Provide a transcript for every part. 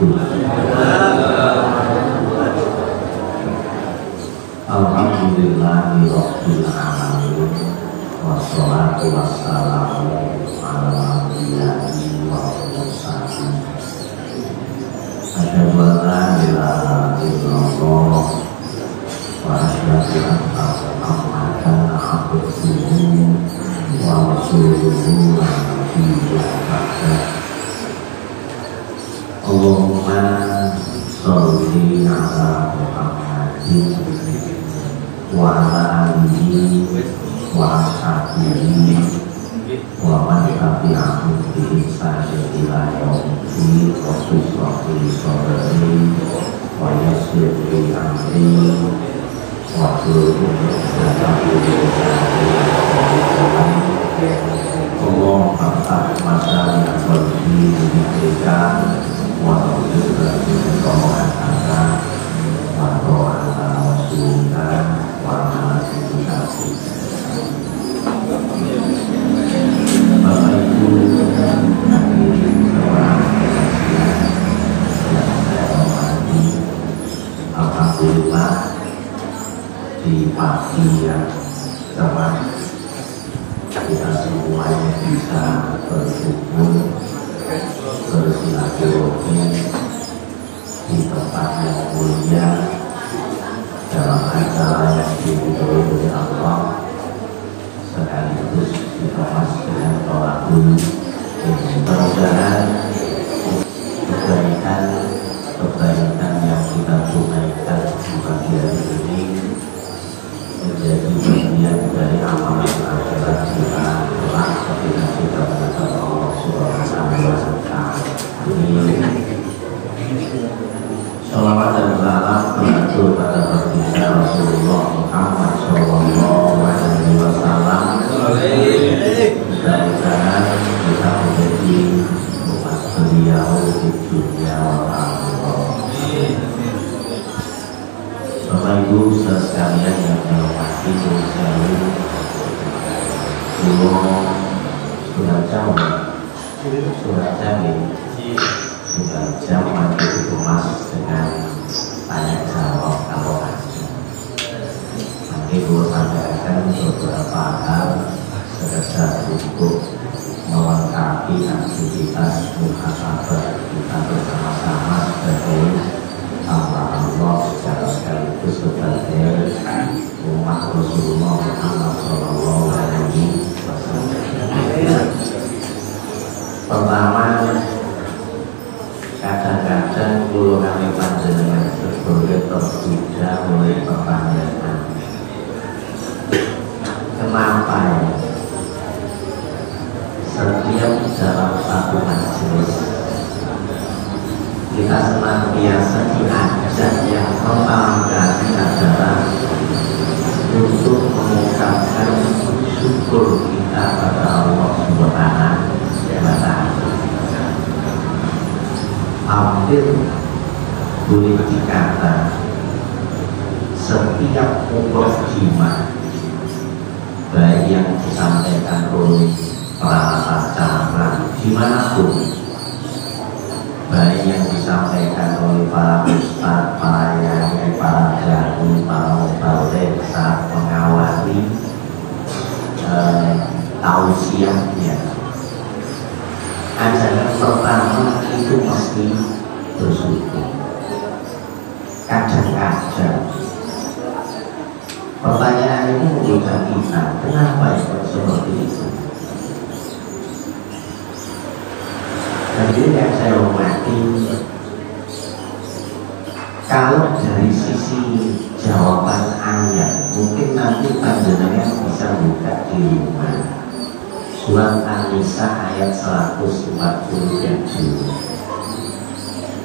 Alhamdulillahi rabbil alamin wassalatu wassalamu ala nabiyyina wa mursalin asyhadu an la ilaha illallah wa asyhadu anna muhammadan abduhu wa rasuluhu la nabiyya ba'dah. Allahumma sholli ala Muhammadin wa ala alihi wa ashabihi wa man tabi'ahum bi ihsanin ila yaumil qiyamah. Rabbi sholli wa yassir li amri wa hlul 'uqdatam min lisani Allahumma ftah masyaalih qalbi bidzikra wa tawfiqna min ta'atika wa ta'ala rasulika wa ala kitabika. Bapak Ibu hadirin seorang pengajian yang saya hormati, alhamdulillah di pagi yang cerah kita semuanya bisa berkumpul bersilaturahmi di tempat yang mulia dalam acara yang diridhoi oleh Allah, sekaligus dikemas dengan tolak dulu. Mudah-mudahan kebaikan yang kita tunaikan di pagi hari ini menjadi bagian dari amalan akhirat kita kelak ketika kita menghadap Allah Subhanahu wa Ta'ala. Shalawat dan salam beratur pada baginda Rasulullah Muhammad Sallallahu Alaihi Wasallam. Mudah-mudahan kita menjadi umat beliau di dunia wal akhirah. Bapak Ibu sekalian yang saya hormati, sudah jauh nanti dikemas dengan tanya jawab kalau masih. Nanti gue sampaikan beberapa hal sekedar untuk melengkapi aktivitas muhasabah kita bersama-sama sebagai hamba Allah secara sekaligus sebagai umat Rasulullah Muhammad Sallallahu Alaihi Wasallam. Pertama, kadang-kadang kalau kami panjenengan sebagai tergoda oleh pertanyaan, kenapa ya setiap dalam satu majelis kita senantiasa diajak yang pertama kali adalah untuk mengucapkan syukur kita pada Allah Subhanahu wa Ta'ala. Hampir boleh dikata setiap mukadimah baik yang disampaikan oleh para acara dimanapun, baik yang disampaikan oleh para ustadz, para yai, para dai, para muballigh saat mengawali tausiahnya, ajaran pertama itu mesti bersyukur. Kadang-kadang pertanyaan ini menggoda kita, kenapa itu seperti itu? Jadi yang saya hormati, kalau dari sisi jawaban ayat, mungkin nanti panjenengan bisa buka di rumah surat An-Nisa ayat 147.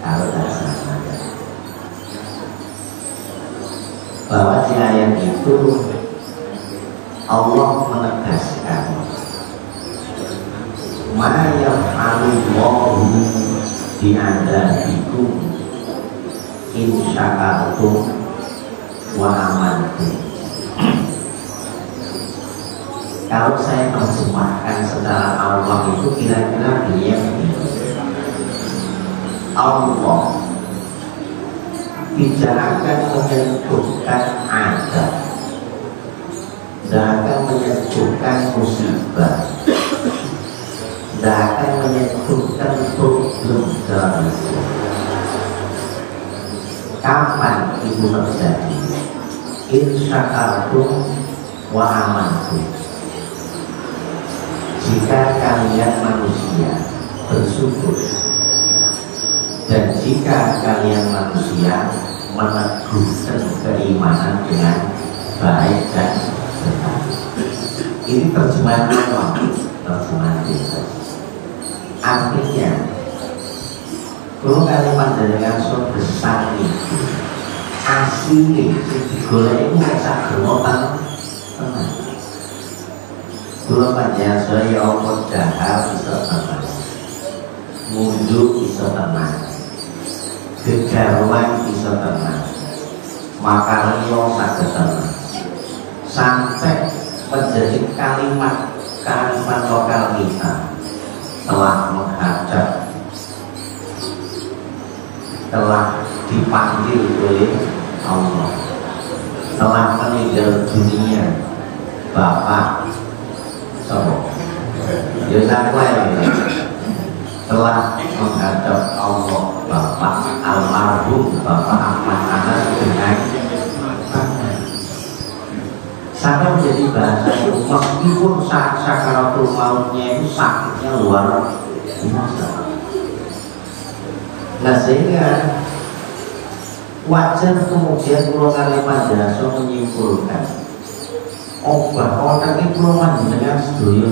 Kalau tidak salah, bahwa di ayat itu Allah menegaskan ma yaf'alullahu bi'adabikum in syakartum wa amantum. Kalau saya terjemahkan secara Allah itu kira-kira beliau Allah tidak akan menyentuhkan adab, tidak akan menyentuhkan musibah, tidak akan menyentuhkan problem dalam hidup. Kapan itu terjadi? Insyakartum wa amantum. Jika kalian manusia bersyukur, dan jika kalian manusia meneguhkan keimanan dengan baik dan benar. Ini terjemahan Allah, terjemahan kita. Artinya, kalau kalimat dari langsung besar itu asli digolek itu bisa bermotan tenang. Kalau panjang saya Allah dahar bisa tenang, mundur bisa tenang, kegaruan bisa tenang, maka lo sakit tenang, sampai menjadi kalimat lokal kita telah menghadap, telah dipanggil oleh Allah, telah meninggal dunia Bapak Sopo telah menghadap Allah Bapak almarhum Bapak Ahmad Anas dengan sampai menjadi bahasa itu, meskipun saat sakaratul mautnya itu sakitnya luar biasa. Nah sehingga wajar kemudian Pulau Kalimantan menyimpulkan bahwa kaki Pulau Panjenengan sedoyo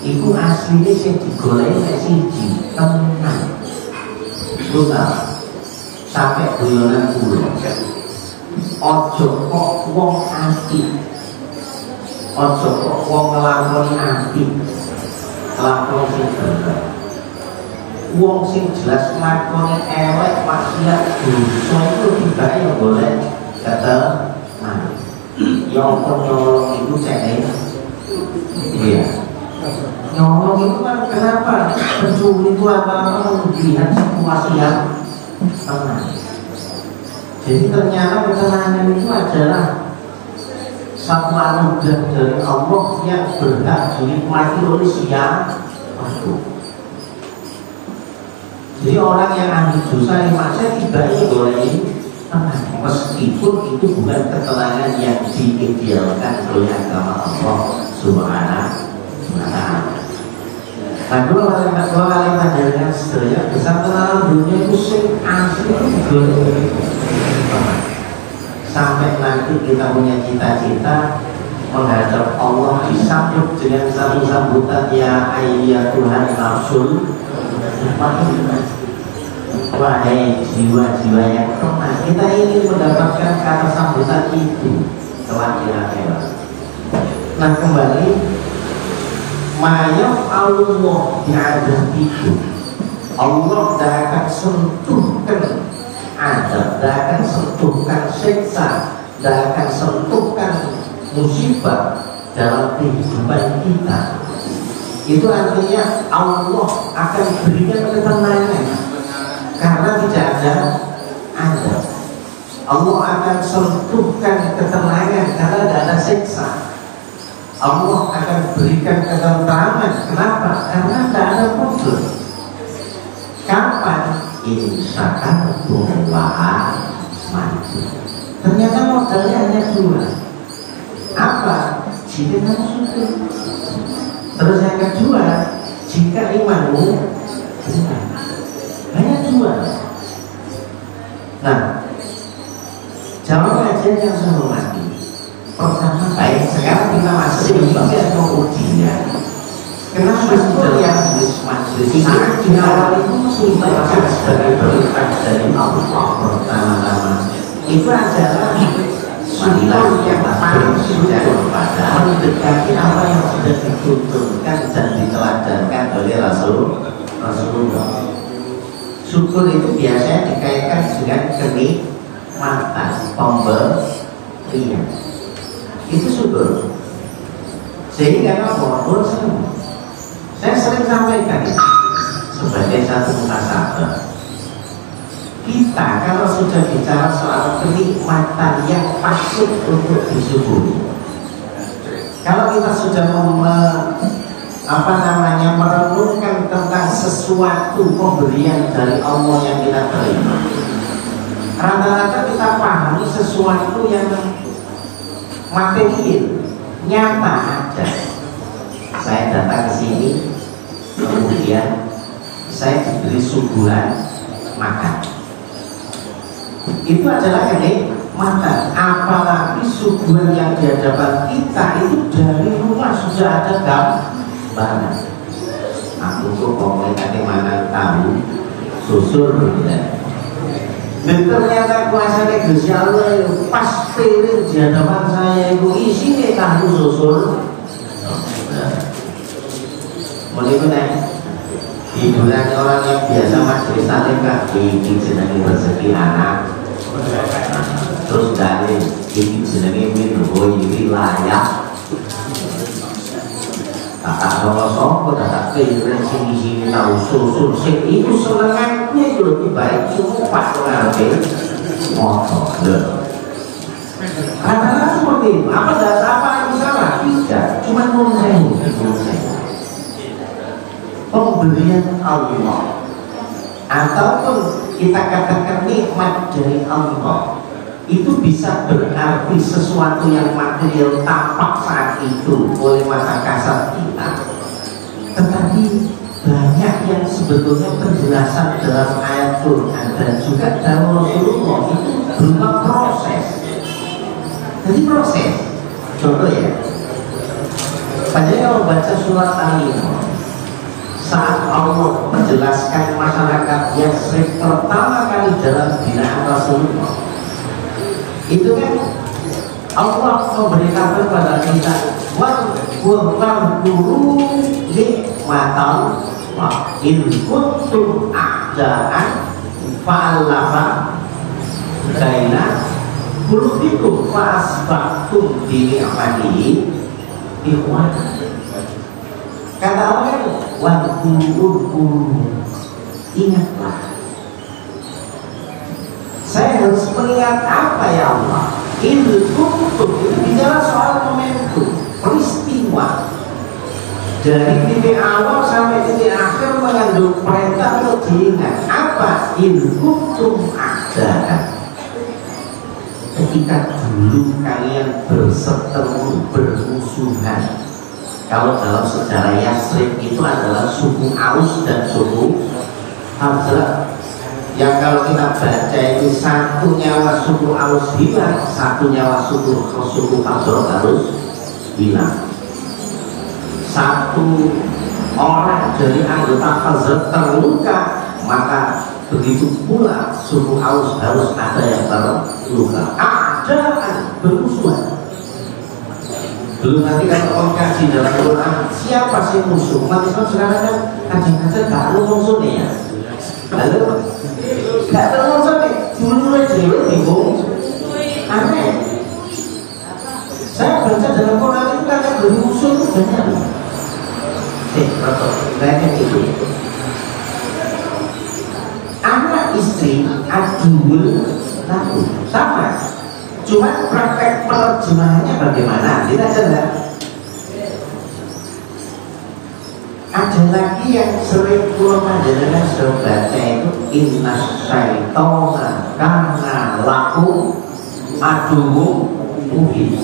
itu aslinya sing digoleki nek siji tenang. Lupa sampai guyonan kula. Ojo kok wong apik. Ojo kok wong nglakoni apik. Lakon sing bener. Wong sing jelas nglakoni elek maksiat dosa itu tibae yo golek ketenangan. Ya apa nyolong itu cek iya. Nyolong itu kan kenapa? Pencuri itu lama-lama melihat situasi yang tenang. Jadi ternyata ketenangan itu adalah satu anugerah dari Allah yang berhak dinikmati oleh siapapun. Jadi orang yang ahli dosa yang maksiat tidak boleh tenang, meskipun itu bukan ketenangan yang diidealkan oleh agama Allah Subhanahu wa Ta'ala. Nah, kalau kalimat dengan sedaya besar kenalan dunia itu sing asli boleh sampai nanti kita punya cita-cita menghadap Allah disambut dengan satu sambutan ya ayya Tuhan Rasul. Wahai jiwa-jiwa yang tenang, kita ingin mendapatkan kata sambutan itu setelah di akhirat. Nah kembali, mayaf Allah diadab itu, Allah tidak akan sentuhkan adab, tidak akan sentuhkan siksa, tidak akan sentuhkan musibah dalam kehidupan kita. Itu artinya Allah akan berikan ketenangan karena tidak ada adab. Allah akan sentuhkan ketenangan karena tidak ada siksa. Allah akan berikan ketenangan. Kenapa? Karena tidak ada problem. Kapan? Insyakartum wa amantum. Ternyata modalnya hanya dua. Apa? Jika kamu syukur. Terus yang kedua, jika imanmu benar. Hanya dua. Nah, jawab kajian yang saya hormati. Pertama, baik, sekarang kita masih membaca ujian. Kenapa syukur yang majelis saat di awal itu dibaca sebagai berkah dari Allah pertama-tama? Itu adalah syukur yang paling sudah mendekati apa yang sudah dituntunkan dan diteladankan oleh Rasulullah. Syukur itu biasanya dikaitkan dengan kenikmatan, pemberian. Itu syukur. Sehingga apa? Saya sering sampaikan, sebagai satu muhasabah. Kita kalau sudah bicara soal kenikmatan yang patut untuk disyukuri, kalau kita sudah merenungkan tentang sesuatu pemberian dari Allah yang kita terima, rata-rata kita pahami sesuatu yang material, nyata aja. Saya datang ke sini, kemudian saya diberi suguhan makan. Itu adalah kenikmatan. Apalagi suguhan yang di hadapan kita itu dari rumah sudah ada gambaran. Aku tuh komentar mana tahu susur ya. Dan ternyata kuasanya Gusti Allah pas piring di hadapan saya itu isinya tahu susur. Mulai hiburan orang yang biasa majelis taklim ini jenenge rezeki anak. Terus dari ini jenenge minum ini layak. Kakak soko tak piring sini tahu susur sing itu senenganku itu lebih baik semua pas ngarep motor. Karena seperti itu, apa yang salah? Tidak, cuma saya. Pemberian Allah ataupun kita katakan nikmat dari Allah itu bisa berarti sesuatu yang material tampak saat itu oleh mata kasar kita, tetapi banyak yang sebetulnya penjelasan dalam ayat Quran dan juga dalam Rasulullah itu berupa proses. Jadi proses, contoh ya, pada kalau baca surat Al-Imran, saat Allah menjelaskan masyarakat Yasrib pertama kali dalam binaan Rasulullah, itu kan Allah memberitakan kepada kita wa'guru nikmatan wa in kuntum a'da'an fa'alafa baina qulubikum fa'asbahtum bi ni'matihi ikhwana. Kata Allah, wadkurun, ingatlah. Saya harus mengingat apa ya Allah? Itu bicara soal momentum, peristiwa dari titik awal sampai titik akhir mengandung perintah untuk diingat. Apa? Ilmukum ada. Ketika dulu kalian berseteru, bermusuhan. Kalau dalam sejarah Yasrib itu adalah suku Aus dan suku Khazraj. Yang kalau kita baca itu satu nyawa suku Aus hilang, satu nyawa suku Khazraj harus hilang. Satu orang dari anggota Khazraj terluka, maka begitu pula suku Aus harus ada yang terluka. Ada bermusuhan. Belum nanti kalau kaji dalam Quran siapa sih musuh? Umat Islam sekarang kan kadang-kadang gak ada musuhnya ya. Lalu gak ada musuhnya. Dulu aja bingung. Aneh. Saya baca dalam Quran itu kata bermusuh itu banyak. Banyak itu. Anak istri adul laku sama. Cuma praktek penerjemahannya bagaimana? Kita coba. Ada lagi yang sering pulau panjenengan sudah baca itu inna syaitona karena laku adumu mubin.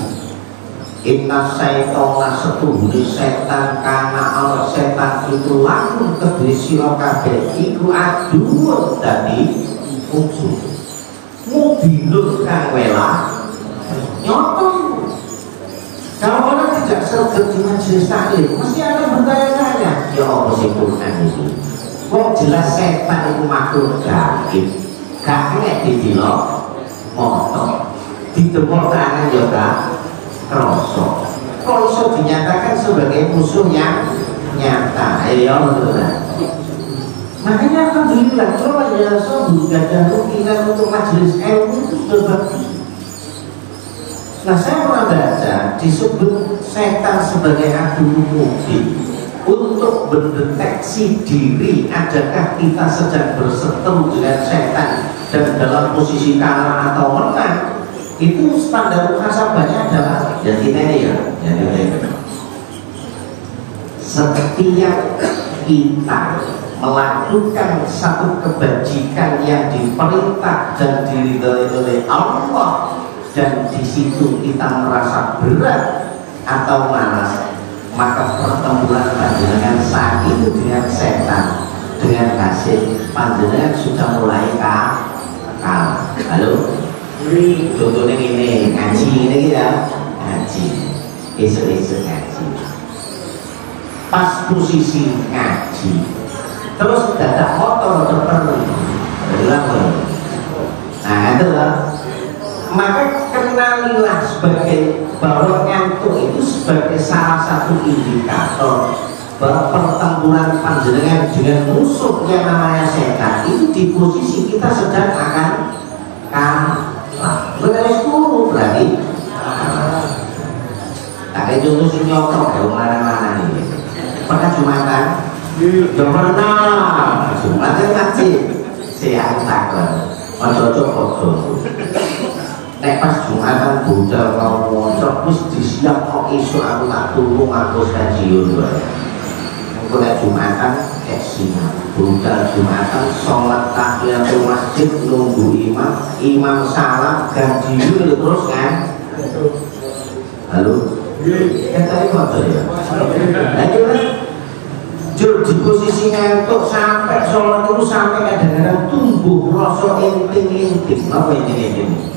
Inna syaitona setuhuni setan karena Allah setan itu laku kedua sirokabe iku adumu tadi musuh. Mubinun kang wela nyotong. Kalau orang tidak sergap di majelis taklim mesti akan bertanya-tanya, ya apa sih Quran ini? Kok jelas setan itu makhluk gaib, gak kena didilok motor, ditepuk tangan juga kerosok. Kok bisa dinyatakan sebagai musuh yang nyata? Ya betul. Makanya alhamdulillah kalau ya sobu gak ada rukinan untuk majelis ilmu itu sudah bagus. Nah saya pernah baca disebut setan sebagai adu mubin. untuk mendeteksi diri adakah kita sedang berseteru dengan setan dan dalam posisi kalah atau menang, itu standar muhasabahnya adalah ya kita ini ya, setiap kita melakukan satu kebajikan yang diperintah dan diridhoi oleh Allah, dan di situ kita merasa berat atau malas, maka pertempuran panjenengan saat itu dengan setan, dengan hasil panjenengan sudah mulai kalah. Halo, contohnya ini ngaji ini kita ngaji, esok ngaji, pas posisi ngaji, terus dadak motor terpenuh, nah itulah. Maka kenalilah sebagai bahwa ngantuk itu sebagai salah satu indikator bahwa pertempuran panjenengan dengan musuh yang namanya setan itu di posisi kita sedang akan kalah. Beres dulu berarti. Ada contoh si nyotok ya mana-mana nih. Pernah Jumatan? Gak pernah. Jumatan ngaji. Saya takut. Ojo-ojo. Nek pas Jumatan budal mau ngocok wis disiap kok iso aku tak tulung aku stadion wae. Engko nek Jumatan kayak siap budal Jumatan sholat tahiyatul masjid nunggu imam salam ganti dulu terus kan. Halo. Kan tadi foto ya. Nah itu kan di posisi ngantuk sampai sholat itu sampai kadang-kadang tumbuh rasa inting-inting. Apa inting-inting?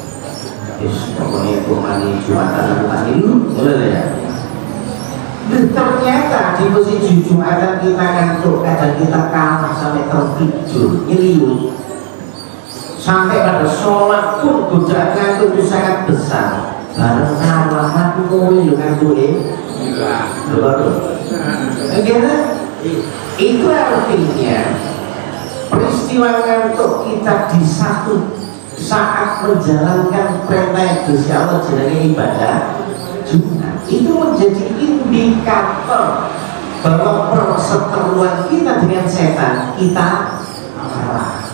Pokoknya itu mani Jumatan mani lu, boleh ya. Dan ternyata di posisi Jumatan kita ngantuk, kadang kita kalah sampai tertidur, ngeliut. Sampai pada sholat pun godaan ngantuk itu sangat besar. Bareng kalah aku ngomong ngantuk betul. Bagaimana? Itu artinya peristiwa ngantuk kita di satu saat menjalankan perintah Gusti Allah jenenge ibadah Jumat itu menjadi indikator bahwa perseteruan kita dengan setan kita kalah.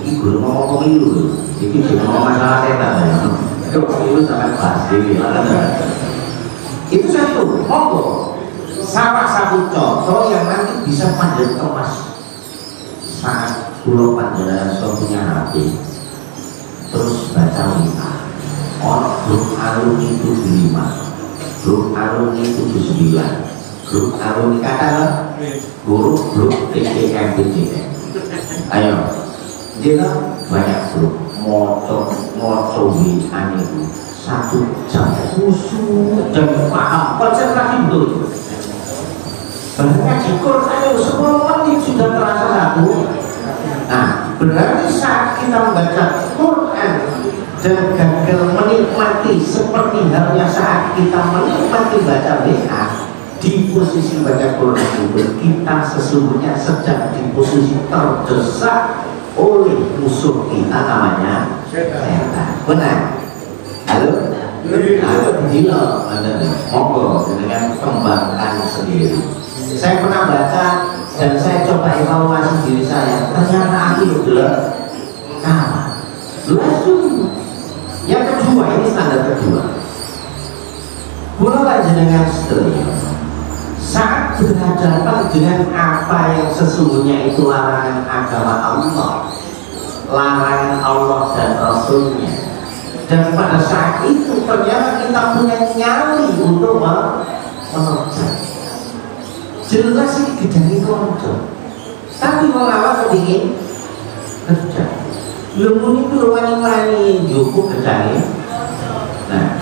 Ini guru ngomong pemilu, ini juga ngomong masalah setan ya. Itu pemilu sangat pasti. Itu satu, monggo. Salah satu contoh yang nanti bisa panjang kemas saat pulau panjenengan punya hati terus baca wita grup alumni 75, grup alumni 79, grup alumni katakan grup PKMPJ. Ayo dia banyak grup moco wita itu 1 jam khusus dan paham konsentrasi betul. Bahkan di Quran semua menit sudah terasa satu. Nah, berarti saat kita membaca Quran dan gagal menikmati seperti halnya saat kita menikmati baca WA, di posisi baca Quran itu kita sesungguhnya sedang di posisi terdesak oleh musuh kita namanya setan. Benar? Halo? Halo, gila, monggo dengan kembangkan sendiri. Saya pernah baca dan saya coba evaluasi diri saya, ternyata aku juga kalah. Langsung yang kedua, ini standar kedua. Mulai jenengan seterusnya saat berhadapan dengan apa yang sesungguhnya itu larangan agama Allah, larangan Allah dan Rasulnya, dan pada saat itu ternyata kita punya nyali untuk menerjang. Jelas ini gedang itu ada, tapi mengawal kepingin kerja. Belum itu wani-wani cukup gedangnya. Nah,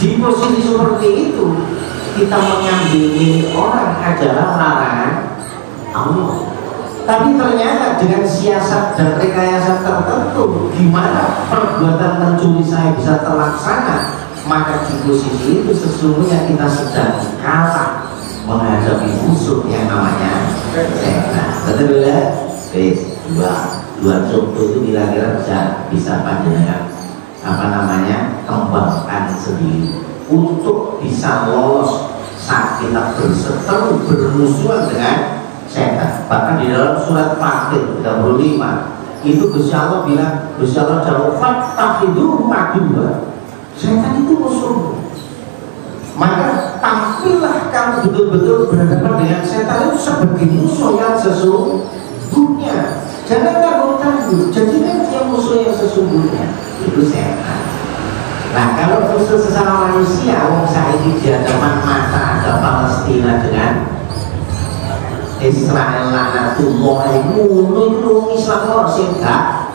di posisi seperti itu kita mengambil orang adalah larangan Allah. Tapi ternyata dengan siasat dan rekayasa tertentu, di mana perbuatan mencuri saya bisa terlaksana, maka di posisi itu sesungguhnya kita sedang kalah menghadapi musuh yang namanya setan. Betul ya? Dua contoh itu kira-kira bisa panjenengan kembangkan sendiri untuk bisa lolos saat kita berseteru bermusuhan dengan setan. Bahkan di dalam surat Fatir 35 itu Gusti Allah bilang, Gusti Allah jawab fattakhidhu aduwwa. Setan itu musuh. Maka tampillah kamu betul-betul berhadapan dengan setan itu sebagai musuh yang sesungguhnya. Jangan tanggung-tanggung, jadikan dia musuh yang sesungguhnya. Itu setan. Nah, kalau musuh sesama manusia, wong saiki di hadapan mata ada Palestina dengan Israel laknatullah ngono iku wong Islam ora sing gak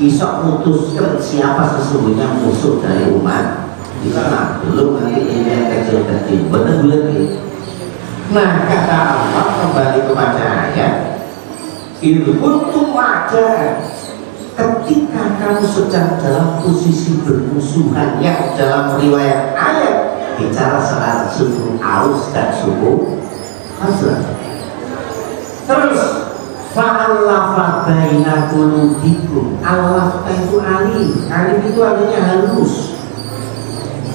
iso mutuskan siapa sesungguhnya musuh dari umat Islam. Belum nanti ini yang kecil-kecil benar-benar. Nah, kata Allah kembali kepada ayat itu untuk wajar ketika kamu sedang dalam posisi bermusuhan yang dalam riwayat ayat bicara soal suku Aus dan suku Khazraj. Terus fa'allafa baina qulubikum. Allah itu alim. Alim itu artinya halus.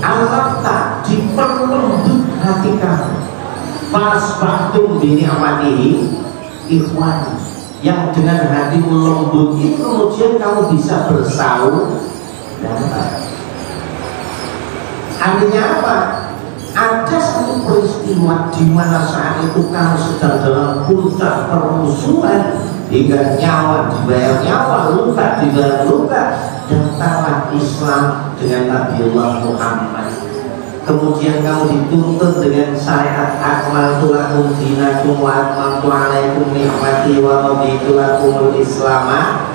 Allah tak diperlembut hati kamu. Fasbahtum bi ni'matihi ikhwan. Yang dengan hati lembut itu kemudian kamu bisa bersaudara. Artinya apa? Ada satu peristiwa di mana saat itu kamu sedang dalam puncak permusuhan hingga nyawa dibayar nyawa, luka dibayar luka, datanglah Islam dengan Nabiullah Muhammad. Kemudian kamu dituntut dengan syariat akmaltu lakum dinakum wa atmamtu alaikum ni'mati wa raditu lakumul islama.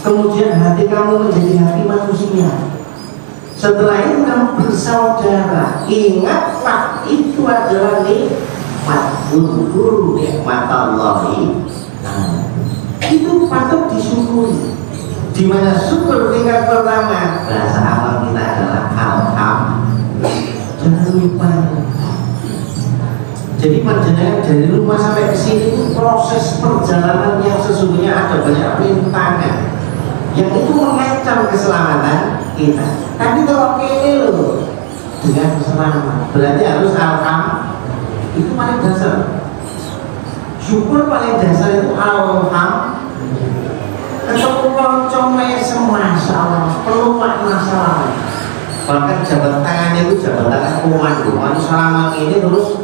Kemudian hati kamu menjadi hati manusia. Setelah itu kamu bersaudara. Ingatlah itu adalah nikmat. Uzkuru nikmatallahi. Itu patut disyukuri. Di mana syukur tingkat pertama bahasa awal kita adalah alhamdulillah. Jangan lupa. Jadi panjenengan dari rumah sampai ke sini itu proses perjalanan yang sesungguhnya ada banyak rintangan yang itu mengancam keselamatan kita. Tapi kalau ini loh dengan selamat, berarti harus alhamdulillah. Itu paling dasar. Syukur paling dasar itu alhamdulillah. Ketemu konco mesem masalah, peluang masalah. Bahkan jabat tangannya itu jabat tangan komando. Manu salaman ini terus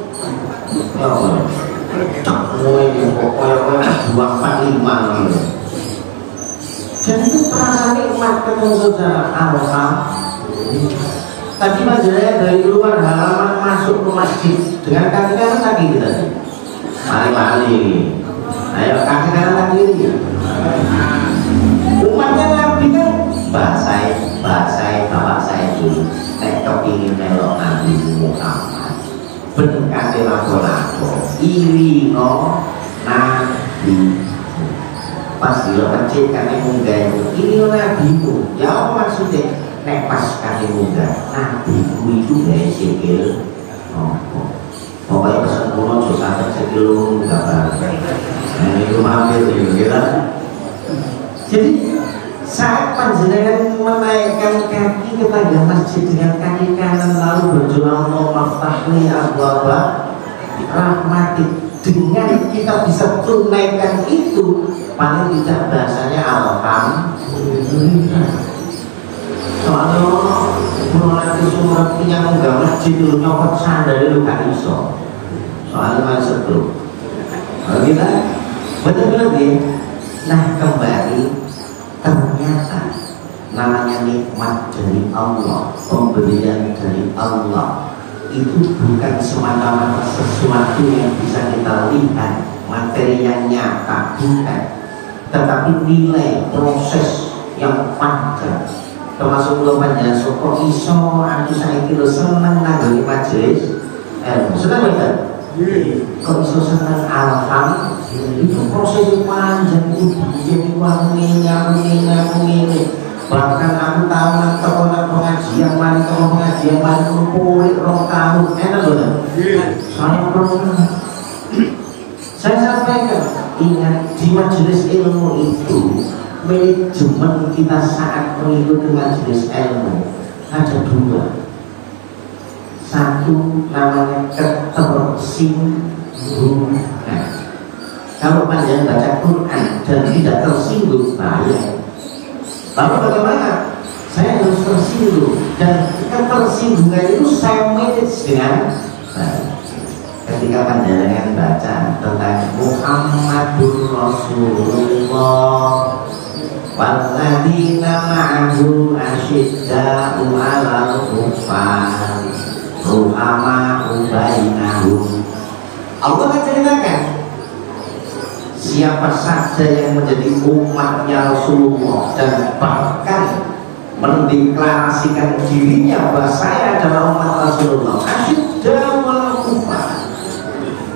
cek ini pokoknya 245 gitu. Dan itu perasaan nikmat ketemu saudara alhamdulillah. Tadi majalahnya dari luar halaman masuk ke masjid dengan kaki kanan kaki kita. Mari-mari. Ayo kaki kanan kaki kiri. Umatnya Nabi kan bahasa bapak saya dulu kepingin melok Nabi Muhammad berkati lapo-lapo iri no Nabi pas dia kecil kami munggah ini Nabimu ya apa maksudnya nek pas kami munggah Nabiku itu dari sikil pokoknya pesan pulau sampai sikil munggah nah itu hampir ya. Jadi saat panjenengan menaikkan kaki kepada masjid dengan kaki kanan lalu berdoa maftahli abwaba rahmati, dengan kita bisa tunaikan itu paling tidak bahasanya alhamdulillah. Soalnya mulai semua punya munggah masjid dulu nyopot sandal dulu gak iso. Soalnya masuk tuh. Kalau kita betul-betul ya. Nah kembali ternyata namanya nikmat dari Allah, pemberian dari Allah itu bukan semata-mata sesuatu yang bisa kita lihat materi yang nyata, bukan, tetapi nilai proses yang panjang. Termasuk lo panjang kok iso aku saiki lo seneng nanggoni majelis seneng betul? Kok iso seneng alhamdulillah. Itu proses panjang itu jadi wangi bahkan aku tahu nak pengajian mari kumpul rong tahun enak loh. Saya pernah saya sampaikan ingat di majelis ilmu itu manajemen kita saat mengikuti majelis ilmu ada dua. Satu namanya ketersinggungan. Kalau panjang baca Quran dan tidak tersinggung, bahaya. Lalu bagaimana? Saya harus tersinggung, dan ketersinggungan itu saya manage dengan baik. Ketika panjenengan baca tentang Muhammadur Rasulullah walladzina ma'ahu asyidda'u 'alal kuffar ruhama'u bainahum. Allah menceritakan siapa saja yang menjadi umatnya Rasulullah dan bahkan mendeklarasikan dirinya bahwa saya adalah umat Rasulullah, asyidda'u 'alal kuffar.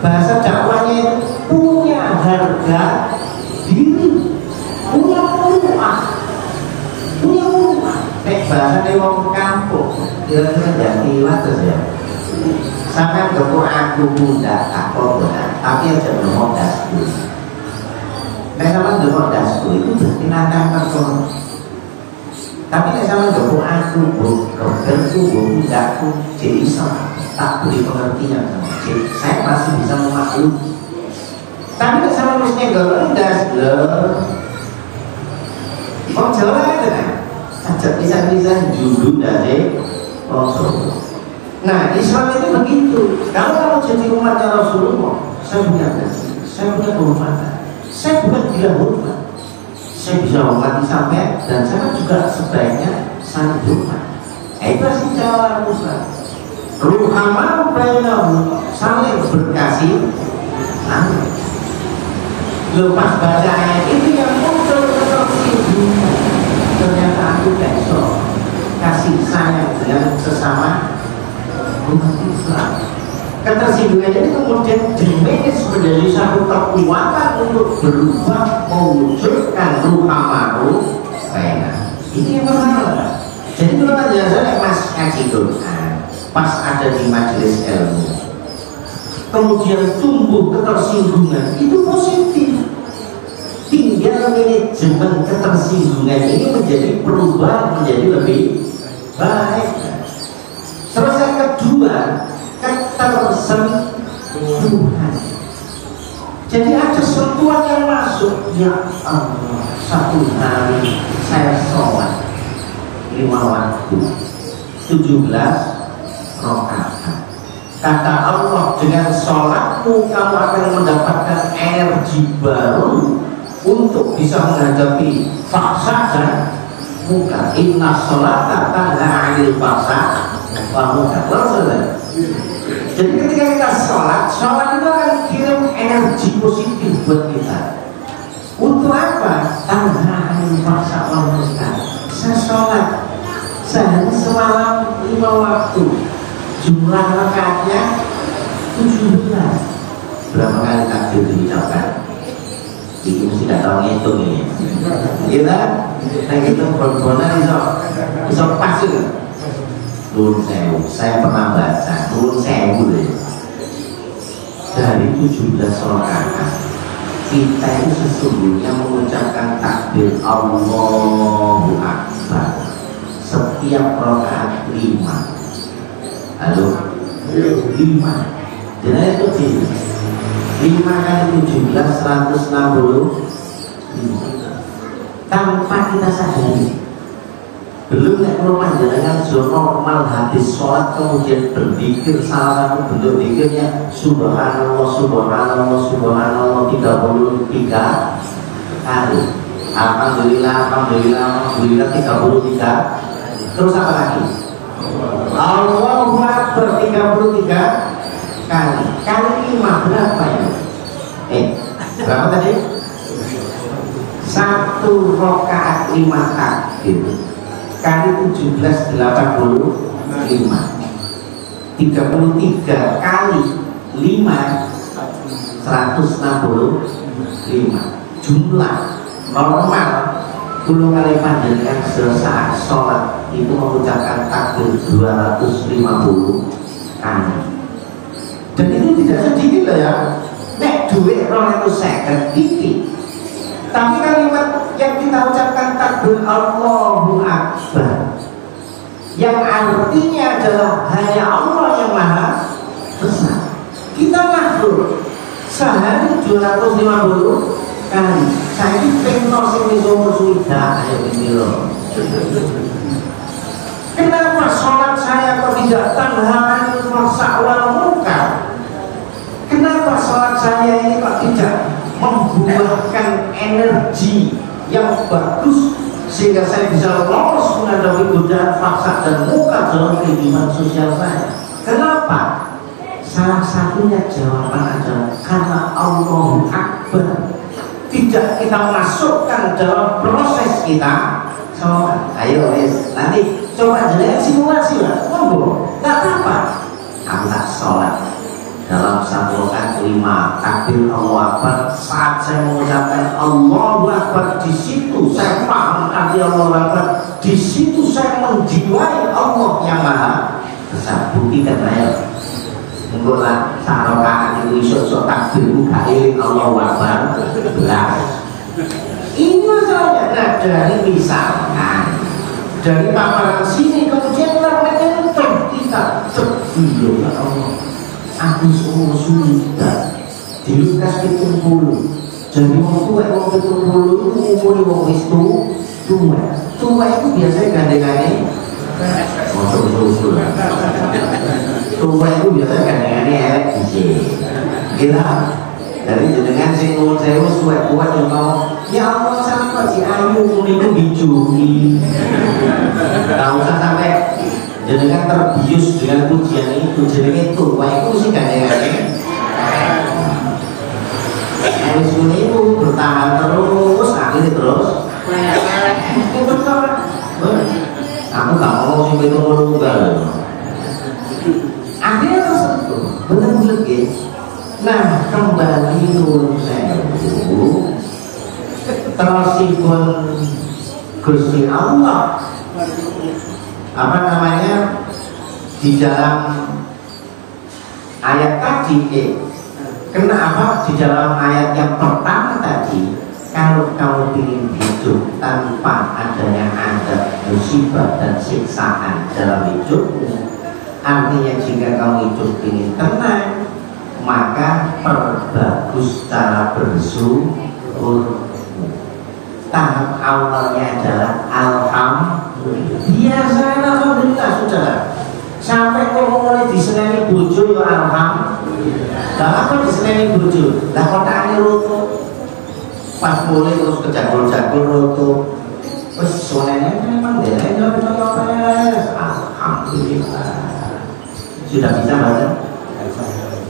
Bahasa dakwahnya itu punya harga diri, punya rumah. Nek bahasa wong kampung, kira-kira ganti wates ya. Sampai gepuk aku bunda, aku bunda, tapi aja nomor dasku. Nek sama nomor dasku itu berarti nantang persoalan. Tapi nek sama gepuk aku bundaku, jadi tak beri pengertian sama. Saya masih bisa memaklumi. Tapi sama mestinya gak rendah orang Jawa ada kan? Ajak bisa-bisa judul dari Rasulullah. Nah, Islam ini begitu. Kalau kamu jadi umatnya Rasulullah, saya punya kasih, saya punya kehormatan, saya bukan gila hormat. Saya bisa hormati sampai, dan saya juga sebaiknya saling hormat. Itu sih cara Muslim. Ruhamah bainahum, saling berkasih sayang. Lepas baca ayat itu yang muncul ketersinggungan. Ternyata aku besok kasih sayang dengan sesama umat Islam. Ketersinggungan ini kemudian dimanage menjadi satu kekuatan untuk berubah mewujudkan ruhamahu bainahum. Ini yang pertama. Jadi kalau saya pas ngaji Quran, pas ada di majelis ilmu, kemudian tumbuh ketersinggungan, itu positif. Tinggal manajemen ketersinggungan ini menjadi perubahan, menjadi lebih baik. Terus yang kedua, ketersinggungan. Jadi ada sentuhan yang masuk. Ya Allah, satu hari saya sholat 5 waktu 17 rakaat. Kata Allah, dengan sholatmu kamu akan mendapatkan energi baru untuk bisa menghadapi faksa dan muka. Inna sholata tanha 'anil faksa wa muka. Jadi ketika kita sholat itu akan kirim energi positif buat kita. Untuk apa? Tanha 'anil faksa wa muka. Saya sholat sehari semalam 5 waktu, jumlah rakaatnya 17. Berapa kali takbir diucapkan? Ini mesti tidak tahu ngitung ini. Kita ngitung berbona bisa pas itu. Nuwun sewu, saya pernah baca nuwun sewu deh. Dari 17 rakaat kita itu sesungguhnya mengucapkan takbir Allahu Akbar setiap rakaat 5. Halo? 5. Jadi itu 5 kali 17 160 tanpa kita sadari. Belum nek panjenengan normal hadis sholat kemudian berzikir, salah satu bentuk zikirnya subhanallah subhanallah subhanallah 33 kali. Alhamdulillah alhamdulillah alhamdulillah 33. Terus apa lagi? Allahu Akbar 33 kali. Kali 5 berapa ya? Berapa tadi? 1 rakaat 5 takbir kali 17 85. 33 kali 5 165. Jumlah normal kalau kali panjenengan saat sholat itu mengucapkan takbir 250 kali. Dan itu tidak sedikit loh ya. Nek duit 250 dikit. Tapi kalimat yang kita ucapkan takbir Allahu Akbar, yang artinya adalah hanya Allah yang sehari 250 kali. Saya ini pengen sing wis umur sudah ayo piro. Kenapa sholat saya kok tidak tanha masa wal munkar? Kenapa sholat saya ini kok tidak membuahkan energi yang bagus sehingga saya bisa lolos menghadapi godaan faksa dan munkar dalam kehidupan sosial saya? Kenapa? Salah satunya jawaban adalah karena Allahu Akbar tidak kita masukkan dalam proses kita sholat. Ayo nanti coba jadi simulasi lah, monggo, nggak apa-apa. Aku tak sholat dalam satu rakaat 5 takbir Allahu Akbar. Saat saya mengucapkan Allahu Akbar, di situ saya paham arti Allahu Akbar. Di situ saya menjiwai Allah yang Maha Besar. Buktikan saya. Enggak lah, sarokaan itu isok-isok takbirku gak iling Allahu Akbar belas. Ini masalahnya. Nah, dari misalkan dari paparan sini kemudian mereka kita sebelum ya Allah, aku semua sudah dilukas 70. Jadi waktu wong 70 itu umur wong wis tua itu biasanya gandeng-gandeng usul. Tua itu biasanya kadang-kadang elek bisa gila dari jenengan sing nuwun sewu suwek-suwek contoh ya Allah sampai si ayu itu dicuki tak usah sampai jenengan terbius dengan pujian itu jenengan tua itu sih kadang-kadang harus itu bertahan terus akhirnya terus betul aku gak mau sih itu melunggal akhirnya tersentuh benar-benar gitu. Nah kembali nuwun sewu terosipun Gusti Allah apa namanya di dalam ayat tadi kenapa di dalam ayat yang pertama tadi kalau kamu ingin hidup tanpa adanya adab musibah dan siksaan dalam hidupmu, artinya jika kamu hidup ingin tenang, maka perbagus cara bersyukur. Tahap awalnya adalah alhamdulillah. Biasa alhamdulillah saudara. Sampai kalau mulai diseneni bojo ya alhamdulillah. Lah apa diseneni bojo? Lah kotane roto. Pas mulai terus kejagol-jagol roto. Wes sonene memang dene alhamdulillah. Sudah bisa baca?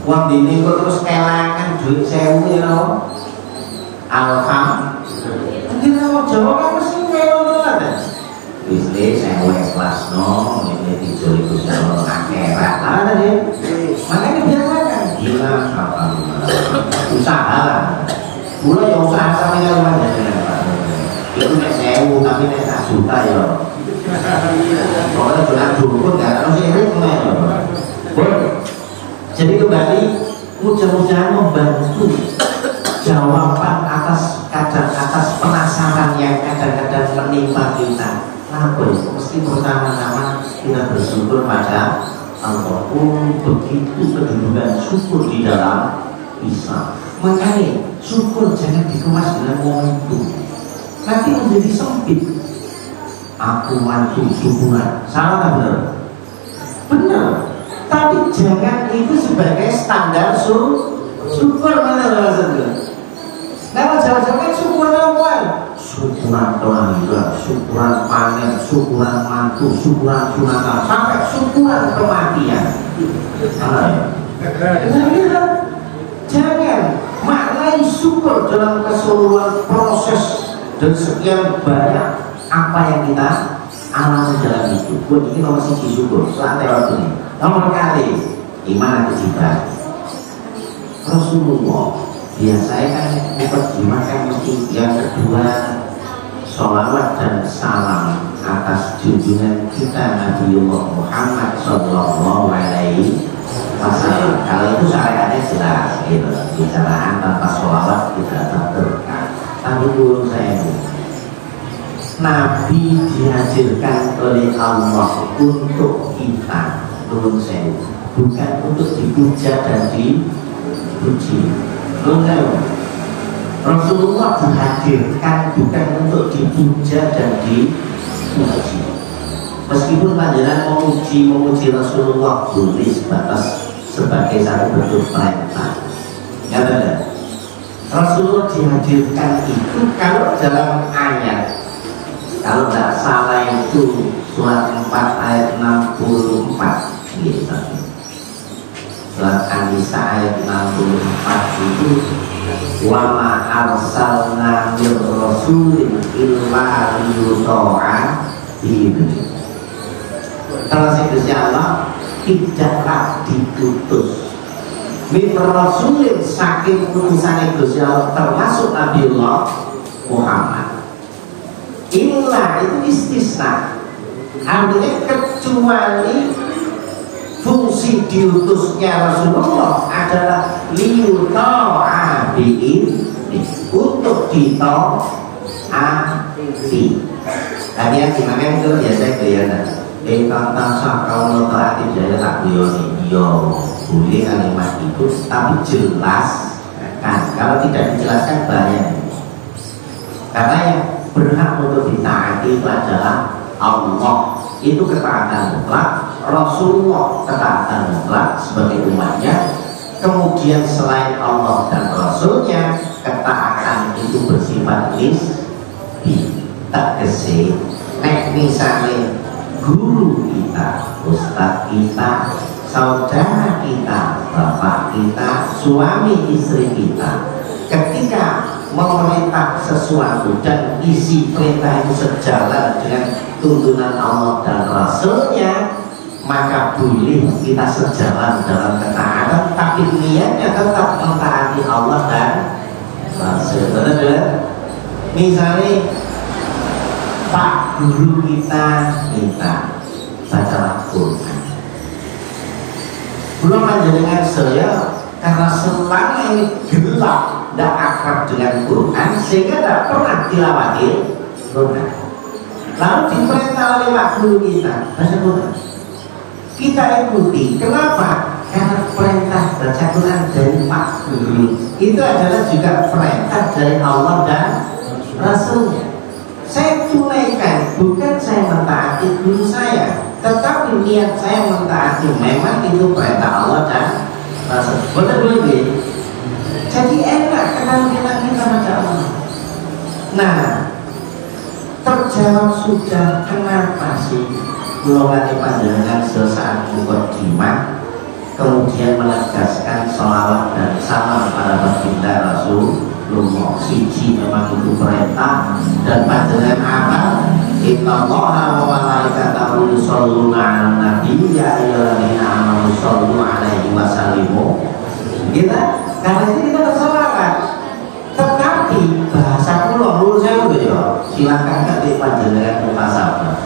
Wong dini kok terus kelangan duit 1000 ya. Alhamdulillah. Mungkin orang Jawa kan mesti ngono lah. Wis le 1000 ikhlasno, ini dijoli Gusti Allah akhirat. Lah tadi. Makanya biasakan gila alhamdulillah. Usaha lah. Mula ya usaha sampe karo panjenengan Pak. Itu nek 1000 tapi nek 1 juta ya. Pokoknya dolan dukun gak harus irit men. Jadi kembali mudah-mudahan membantu jawaban atas penasaran yang kadang-kadang menimpa kita. Mesti pertama-tama kita bersyukur pada Allah. Begitu kedudukan syukur di dalam Islam. Makanya syukur jangan dikemas dengan momentum. Nanti menjadi sempit. Aku mantu syukuran. Salah tak benar? Benar. Tapi jangan itu sebagai standar syukur mana maksudnya? Nah jangan syukuran apa? Syukuran kelahiran, syukuran panen, syukuran mantu, syukuran sunatan, sampai syukuran kematian. Jangan maknai syukur dalam keseluruhan proses dan sekian banyak apa yang kita alami dalam hidup. Buat ini nomor siji syukur. Santai waktu ini. Nomor kali iman kejibat Rasulullah biasanya kan diterjemahkan mesti yang kedua sholawat dan salam atas junjungan kita Nabiullah Muhammad Sallallahu Alaihi Wasallam. Kalau itu syariatnya jelas gitu, bicaraan tanpa sholawat tidak terberkah. Tapi dulu saya Nabi dihadirkan oleh Allah untuk kita, bukan untuk dipuja dan dipuji. Rasulullah dihadirkan bukan untuk dipuja dan dipuji. Meskipun panjenengan memuji Rasulullah boleh sebatas sebagai satu bentuk perintah. Ya benar. Rasulullah dihadirkan itu kalau dalam ayat, kalau tidak salah itu surat 4 ayat 64 gitu. Surat An-Nisa ayat 64 itu wa ma arsalna mir rasulin illa liyuta'a bi'idznih. Kalau Gusti Allah tidaklah ditutus min rasulin saking utusan Gusti Allah termasuk Nabiullah Muhammad. Inilah itu istisna, artinya kecuali fungsi diutusnya Rasulullah adalah liyuta'a bi'idznih, untuk ditaati. Tadi yang gimana itu biasa kelihatan. Tentang kalau taati jadi tak buyoni, yo boleh kalimat itu, tapi jelas kan? Kalau tidak dijelaskan banyak. Karena yang berhak untuk ditaati itu adalah Allah, itu ketaatan mutlak. Rasulullah ketaatan mutlak sebagai umatnya. Kemudian selain Allah dan Rasulnya, ketaatan itu bersifat nisbi. Tegese nek misalnya guru kita, ustadz kita, saudara kita, bapak kita, suami istri kita, ketika memerintah sesuatu dan isi perintah itu sejalan dengan tuntunan Allah dan Rasulnya, maka boleh kita sejalan dalam ketaatan, tapi niatnya tetap mentaati Allah dan Rasul. Betul? Misalnya Pak guru kita minta baca Quran. Belum panjenengan saya karena selama ini gelap, tidak akrab dengan Quran, sehingga tidak pernah tilawati Quran. Lalu diperintah oleh Pak guru kita baca Quran. Kita ikuti. Kenapa? Karena perintah baca Quran dari Pak guru itu adalah juga perintah dari Allah dan Rasulnya. Saya tunaikan, bukan saya mentaati guru saya, tetapi niat saya mentaati memang itu perintah Allah dan Rasul. Boleh. Jadi enak kenal kita baca Allah. Nah, terjawab sudah kenapa sih golongan panjenengan sesaat mukadimah kemudian menegaskan sholawat dan salam pada baginda Rasul. Siji memang itu perintah dan panjenengan amal. Innallaha wa malaikatahu yusholluna 'alan nabi ya ayyuhalladzina amanu shollu 'alaihi wa sallimu. Karena itu kita bersolawat. Tetapi bahasa kula menurut saya yo silakan ketik panjenengan muhasabah.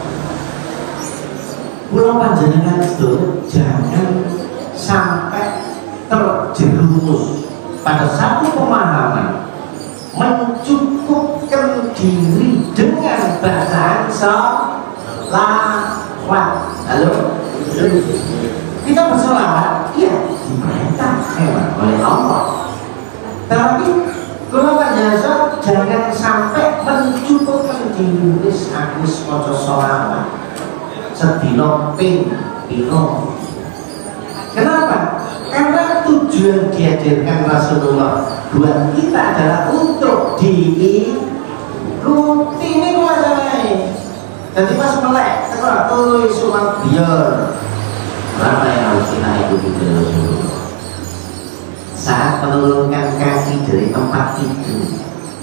Kula panjenengan itu jangan sampai terjerumus pada satu pemahaman mencukupkan diri dengan bacaan sholawat. Halo, kita bersolawat, iya diperintah oleh Allah. Tapi kalau panjenengan jangan sampai mencukupkan diri agus maca sholawat sedina ping piro. Kenapa? Karena tujuan dihadirkan Rasulullah buat kita adalah untuk diikuti. Ini masalahnya. Jadi pas melek, kalau tulis surat biar berapa yang harus kita ikuti dari Rasulullah. Saat menurunkan kaki dari tempat itu,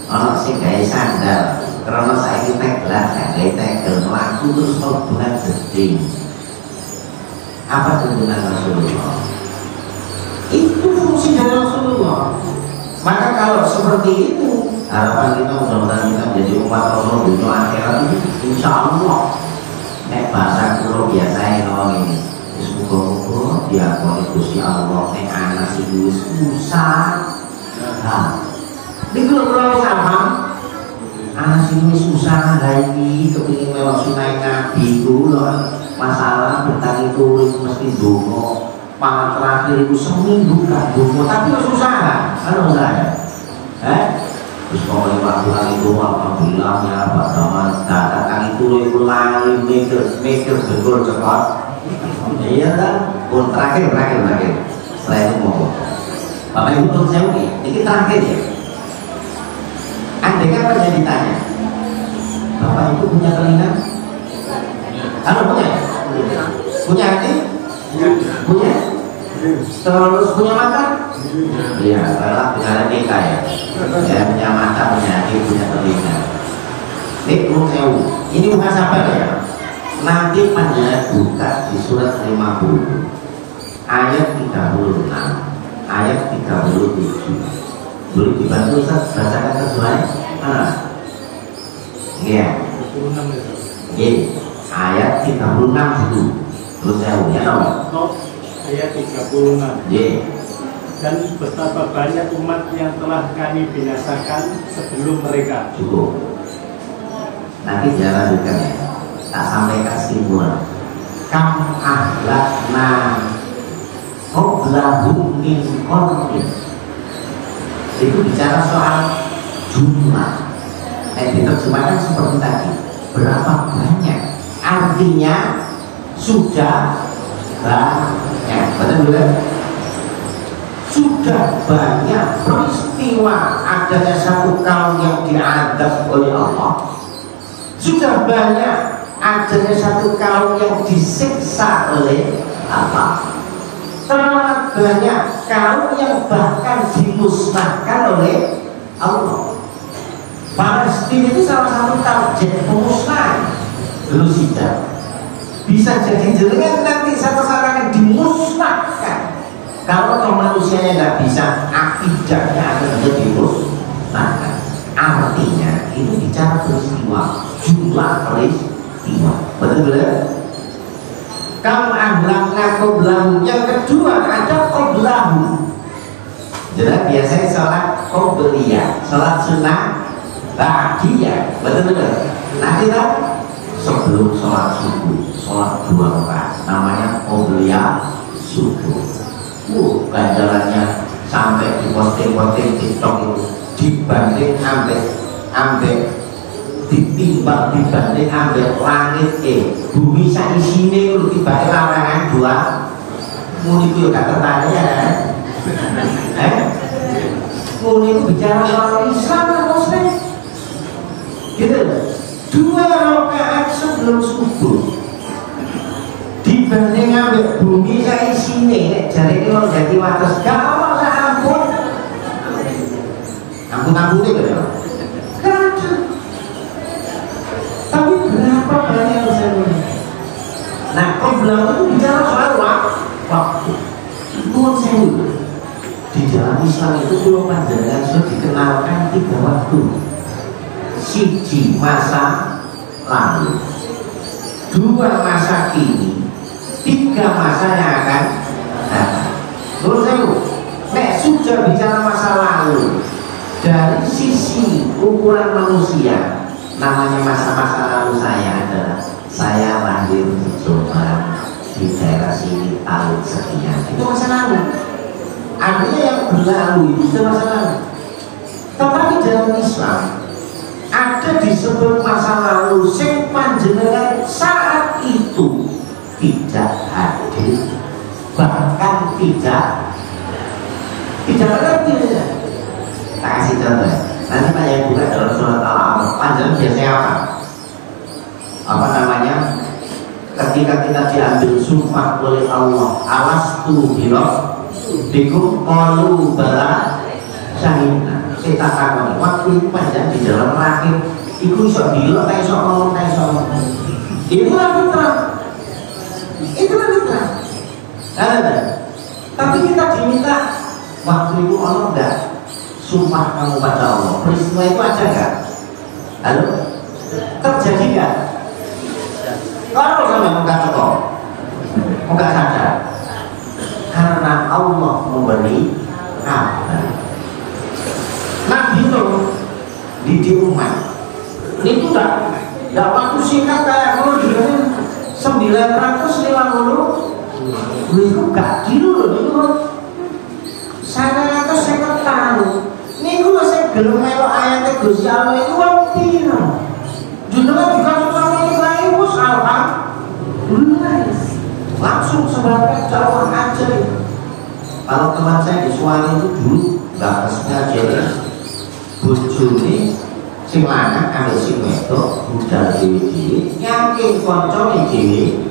orang sing gawe sandal, karena saya kita gelar, gawe tegel, melaku terus hubungan gede. Apa tuntunan Rasulullah? Itu fungsi dari Rasulullah. Maka kalau seperti itu, harapan kita mudah-mudahan kita menjadi umat Rasul di akhirat ini, insya Allah. Nek bahasa kulo biasa yang ini, semoga diakoni Gusti Allah. Nek anak si susah, ini kulo sama. Anak si susah lagi, kepingin lewat sunai Nabi itu loh. Masalah bertani tulis mesti dungo. malam terakhir itu seminggu gak dungo, tapi susah kan usaha ya. Terus kalau waktu itu alhamdulillah ya Pak Daman datang itu lali mikir betul cepat. Iya kan, pun terakhir. Setelah itu ngomong, Bapak Ibu menurut saya ini terakhir ya. Andai kan pernah ditanya, Bapak Ibu punya telinga? Halo, punya hati? Punya? Terus punya mata? Iya, kalau punya nikah ya. Ya, punya mata, punya hati, punya telinga. Ini bukan sabar ya. Nanti panjang buka di surat 50 ayat 36 ayat 37. Boleh dibantu Ustaz bacakan sesuai iya ayat 36 dulu. Terus saya punya ayat 36. Dan betapa banyak umat yang telah kami binasakan sebelum mereka. Cukup. Nanti dia lanjutkan ya. Tak sampai kesimpulan. Kam ahlakna qablahum min qarnin. Itu bicara soal jumlah. Diterjemahkan seperti tadi. Berapa banyak? Artinya sudah banyak. Betul? Sudah banyak peristiwa adanya satu kaum yang diadab oleh Allah. Sudah banyak adanya satu kaum yang disiksa oleh Allah. Terlalu banyak kaum yang bahkan dimusnahkan oleh Allah. Palestina itu salah satu target pemusnahan dulu sudah. Bisa jadi jenengan nanti satu saat akan dimusnahkan. Kalau manusianya nggak bisa, akidahnya akan menjadi dimusnahkan. Artinya ini bicara peristiwa, jumlah peristiwa. Betul-betul. Kamu ahlakna qoblahu. Yang kedua ada qoblahu. Jadi biasanya sholat qobliyah, sholat sunnah ba'diyah. Betul-betul. Nanti kan sebelum sholat subuh, sholat 2 rakaat, namanya qobliyah subuh. Ganjarannya sampai di posting-posting TikTok itu dibanding ambek ditimbang dibanding ambek langit bumi saisine itu tiba larangan 2 muni itu gak tertarik ya muni itu bicara soal Islam dan Muslim gitu. 2 rakaat sebelum subuh dibanding ambek bumi saisine jari ini mau jadi wates gak apa ampun itu ya gak ada. Tapi berapa banyak yang saya mulai. Nah, problem itu bicara soal waktu. Menurut saya di dalam Islam itu pulau panjangan sudah dikenalkan 3 waktu. Siji masa lalu, 2 masa kini, 3 masa yang akan datang. Menurut saya, nek sudah bicara masa lalu dari sisi ukuran manusia, namanya masa-masa lalu saya adalah saya lahir di Jombang di daerah sini tahun sekian. Itu masa lalu. Artinya yang berlalu itu masa lalu. Tetapi dalam Islam ada disebut masa lalu sing panjenengan saat itu tidak hadir, bahkan tidak ngerti. Tak kasih contoh ya. Nanti Pak yang buka dalam surat Al-A'raf, panjang biasanya apa? Apa namanya? Ketika kita diambil sumpah oleh Allah, alastu bikum qalu bala syahidna. Kita takoni waktu itu panjang di dalam rahim, iku iso bilo, ta iso ngomong, ta iso ngomong. Itulah fitrah. Tapi kita diminta waktu itu Allah enggak sumpah kamu pada Allah. Peristiwa itu ada nggak? Halo? Terjadi nggak? Kalau sampai enggak sadar, karena Allah memberi kabar. Nabi Nuh di umat itu enggak waktu singkat kayak kalau dengan 950 itu enggak dulu gelem melok ayate Gusti Allah itu wong piro? Jenengan juga sama nilai wis alhamdulillah. Langsung sebagai calon aja. Kalau teman saya di Suwani itu dulu nggak sengaja bojone sing lanang ambek sing wedok budal dhewe-dhewe yakin koncone dhewe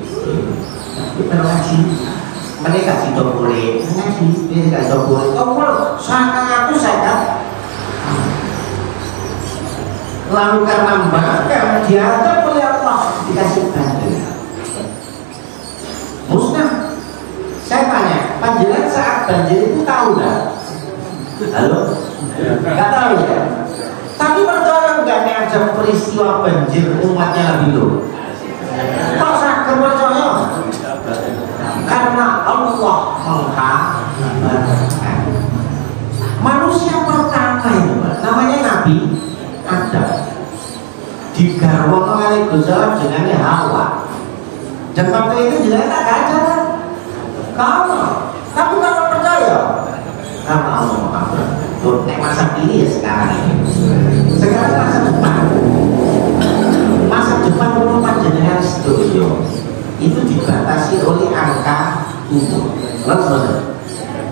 kita ngaji mereka kasih dokure ngaji mereka kasih dokure kok sangat aku saya lalu karena bahkan dianggap oleh Allah dikasih bantu musnah. Saya tanya panjenengan saat banjir itu tahu nggak? Halo? Nggak tahu ya? Tapi percaya nggak nih ada peristiwa banjir umatnya Nabi Nuh? Kok saya percaya? Karena Allah menghabarkan manusia pertama itu namanya Nabi Adam digarwa oleh Gusti Allah jenenge Hawa dan waktu itu jenenge tak ada kan? Kamu tapi kalau percaya karena Allah menghabarkan masa ini ya sekarang masa depan umum panjenengan sedoyo itu dibatasi oleh angka umur.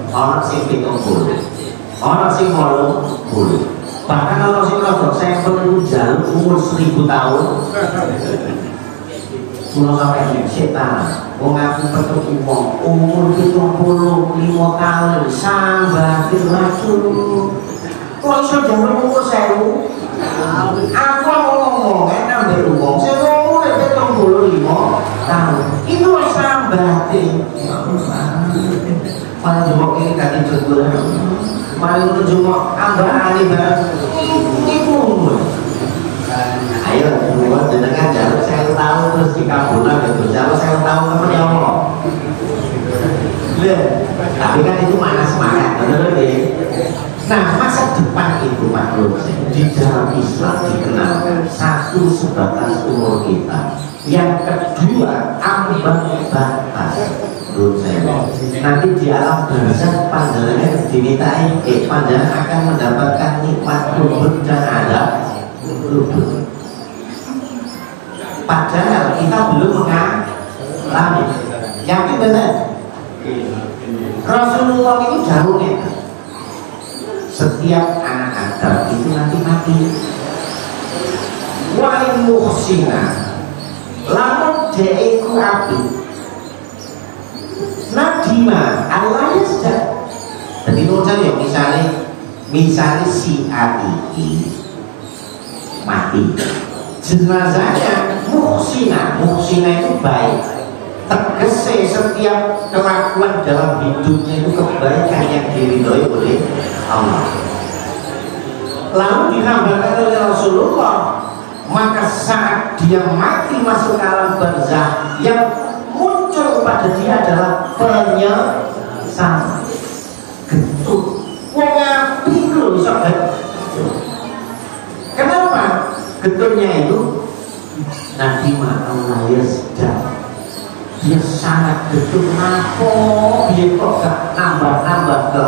Orang sing 70, orang sing 80, bahkan orang sing rodok sampel itu jaluk umur 1000 tahun. Pulau sampai setan, wong aku ketemu wong umur 75 tahun sambat itu kok iso jaman umur 1000? Aku ngomong nambah wong sing umur 75 tahun. Itu wis sambate. Malah jumok ini kaki jenggur. Malah jumok ambane bareng. Iku. Ayo buat jenengan jaluk 1000 tahun terus dikabulan itu. Jaluk 1000 tahun temen ya Allah. Tapi kan itu mana semangat, bener deh. Nah masa depan itu maklum di dalam Islam dikenalkan satu sebatas umur kita, yang kedua ambang batas. Nanti di alam barzakh panjenengan dimintai panjenengan akan mendapatkan nikmat kubur dan adab kubur. Padahal kita belum mengalami. Yakin benar? Rasulullah itu jauhnya setiap anak Adam itu nanti mati. Wal muhsina lamun deku api nadima Allah ya sudah. Jadi nucan ya misalnya si Ati mati, jenazahnya muhsina itu baik. Tegese setiap kelakuan dalam hidupnya itu kebaikan yang diridhoi oleh Allah. Lalu dihambakan oleh Rasulullah, maka saat dia mati masuk ke alam barzakh, yang muncul pada dia adalah penyesalan. Getut, wong api lho iso getut. Kenapa? Getutnya itu Nabi Allah ya sedang. Dia sangat betul ngapo dia kok gak nambah ke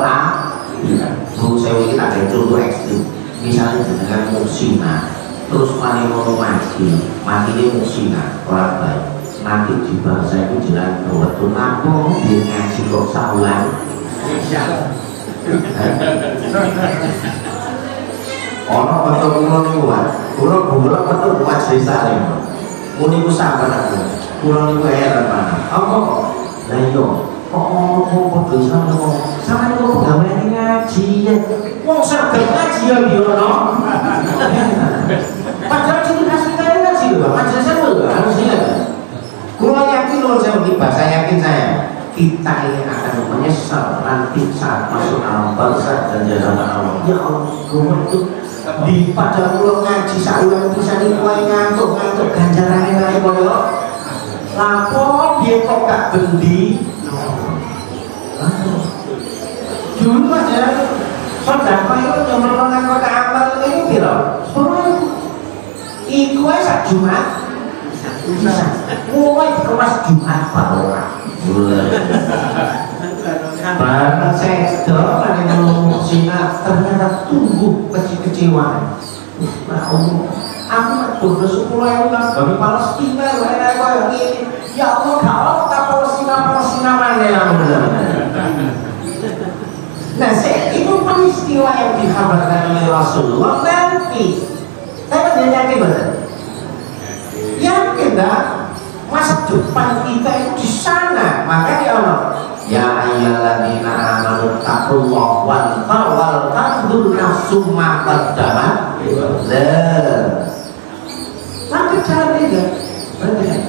Bu saya ini ada contoh ekstrim. Misalnya dengan musina terus mari mau mati ini musina orang baik nanti di bangsa itu jalan betul ngapo dia ngaji kok saulan orang betul kulo betul buat cerita ini muni sabar aku kurang itu heran mana? Apa kok? Nah iyo, kok ngomong dosa ngomong sama itu pegawai ini ngaji ya wong saged ngaji ya biono padahal ciri khas kita ini ngaji loh majelis itu harusnya kurang yakin loh saya yakin kita ini akan menyesal nanti saat masuk alam barzakh dan jalan Allah. Ya Allah, gue itu di pada pulau ngaji saulan bisa dikuai ngantuk ganjarannya naik koyo lapor dia kok gak bendi dulu aja sedekah itu nyemplungkan kota amal ini kira iku sak Jumat bisa mulai kemas Jumat Pak barang barang sedo kan ngomong Cina ternyata tumbuh kekecewaan. Nah, aku bener 10.000 kan dari Palestina kayak gini. Ya Allah, kalau tak Palestina mana yang benar. Nah, itu peristiwa yang dikabarkan oleh Rasulullah nanti. Saya yakin benar. Yakin dah masa depan kita itu di sana. Makanya Allah, ya ayyuhalladzina amanu taqullaha wal tanzur nafsum ma qaddamat. Maka cara beda.